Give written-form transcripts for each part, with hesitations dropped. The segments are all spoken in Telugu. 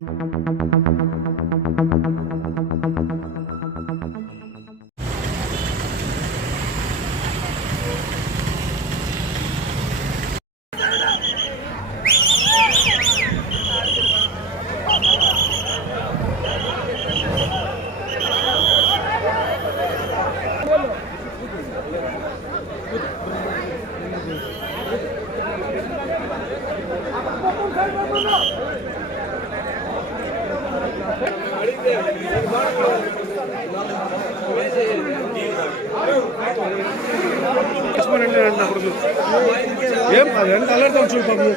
ఏం కాదు ఎంత అలర్తాం చూడు బాబు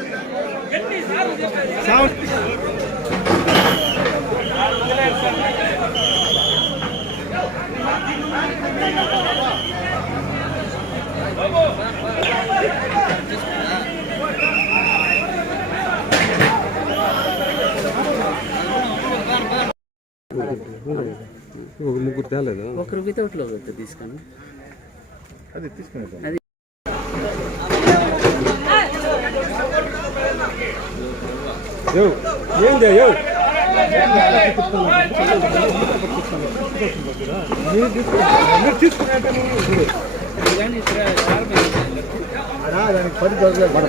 ముగ్గురు తేలేదు ఒకరు వితౌట్ లో తీసుకొని అది తీసుకునేది ఏంది మీరు తీసుకునే దానికి 10 దొరకలేదు మన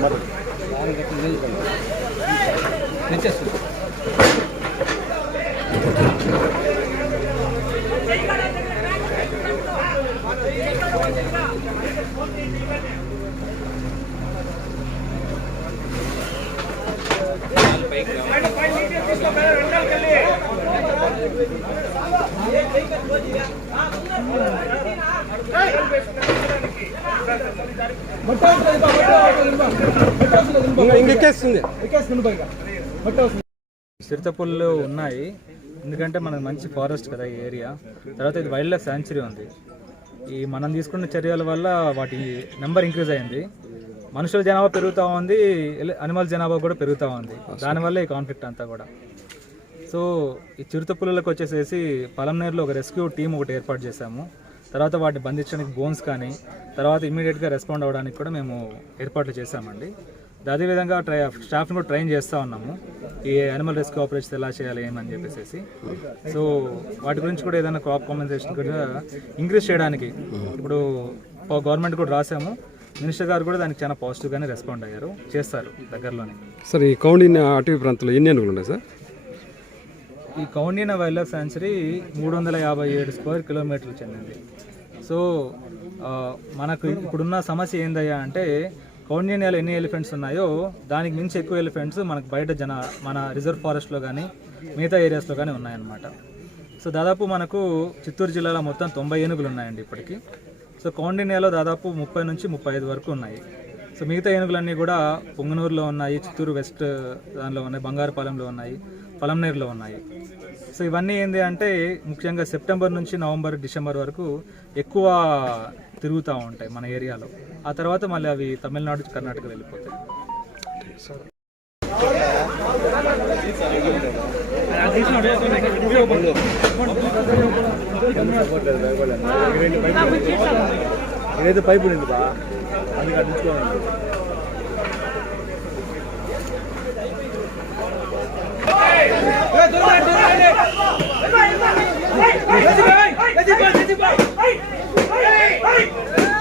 చిరుతపుల్లు ఉన్నాయి, ఎందుకంటే మనకు మంచి ఫారెస్ట్ కదా ఈ ఏరియా. తర్వాత ఇది వైల్డ్ లైఫ్ శాంచురీ ఉంది. ఈ మనం తీసుకున్న చర్యల వల్ల వాటి నెంబర్ ఇంక్రీజ్ అయింది. మనుషుల జనాభా పెరుగుతూ ఉంది, అనిమల్స్ జనాభా కూడా పెరుగుతూ ఉంది. దానివల్ల ఈ కాన్ఫ్లిక్ట్ అంతా కూడా. సో ఈ చిరుతపుల్లకు వచ్చేసేసి పలంనేరులో ఒక రెస్క్యూ టీం ఒకటి ఏర్పాటు చేశాము. తర్వాత వాటిని బంధించడానికి బోన్స్ కానీ తర్వాత ఇమీడియట్గా రెస్పాండ్ అవ్వడానికి కూడా మేము ఏర్పాట్లు చేశామండి. అదేవిధంగా స్టాఫ్ని కూడా ట్రైన్ చేస్తూ ఉన్నాము, ఈ యానిమల్ రెస్క్యూ ఆపరేషన్స్ ఎలా చేయాలి ఏమని చెప్పేసి. సో వాటి గురించి కూడా ఏదైనా క్రాప్ కాంపెన్సేషన్ కూడా ఇంక్రీజ్ చేయడానికి ఇప్పుడు గవర్నమెంట్ కూడా రాసాము. మినిస్టర్ గారు కూడా దానికి చాలా పాజిటివ్గానే రెస్పాండ్ అయ్యారు, చేస్తారు దగ్గరలోనే. సార్ ఈ కౌండిన్య అటవీ ప్రాంతంలో ఎన్ని ఏనుగులు ఉన్నాయి సార్? ఈ Kaundinya wild life sanctuary 357 square కిలోమీటర్లు చెందింది. సో మనకు ఇప్పుడున్న సమస్య ఏందయ్యా అంటే కౌండిన్యాలో ఎన్ని ఎలిఫెంట్స్ ఉన్నాయో దానికి మించి ఎక్కువ ఎలిఫెంట్స్ మనకు బయట మన రిజర్వ్ ఫారెస్ట్లో కానీ మిగతా ఏరియాస్లో కానీ ఉన్నాయన్నమాట. సో దాదాపు మనకు చిత్తూరు జిల్లాలో మొత్తం 90 ఏనుగులు ఉన్నాయండి ఇప్పటికీ. సో కౌండిన్యాలో దాదాపు 30 నుంచి 35 వరకు ఉన్నాయి. సో మిగతా ఏనుగులన్నీ కూడా పొంగనూరులో ఉన్నాయి, చిత్తూరు వెస్ట్ దానిలో ఉన్నాయి, బంగారుపాలెంలో ఉన్నాయి, పలంనేరులో ఉన్నాయి. సో ఇవన్నీ ఏంటి అంటే ముఖ్యంగా సెప్టెంబర్ నుంచి నవంబర్ డిసెంబర్ వరకు ఎక్కువ తిరుగుతూ ఉంటాయి మన ఏరియాలో. ఆ తర్వాత మళ్ళీ అవి తమిళనాడు కర్ణాటక వెళ్ళిపోతాయి. ఏదైతే పైపు ఉంది బా అందుకు అందించుకోవాలి. Let's go!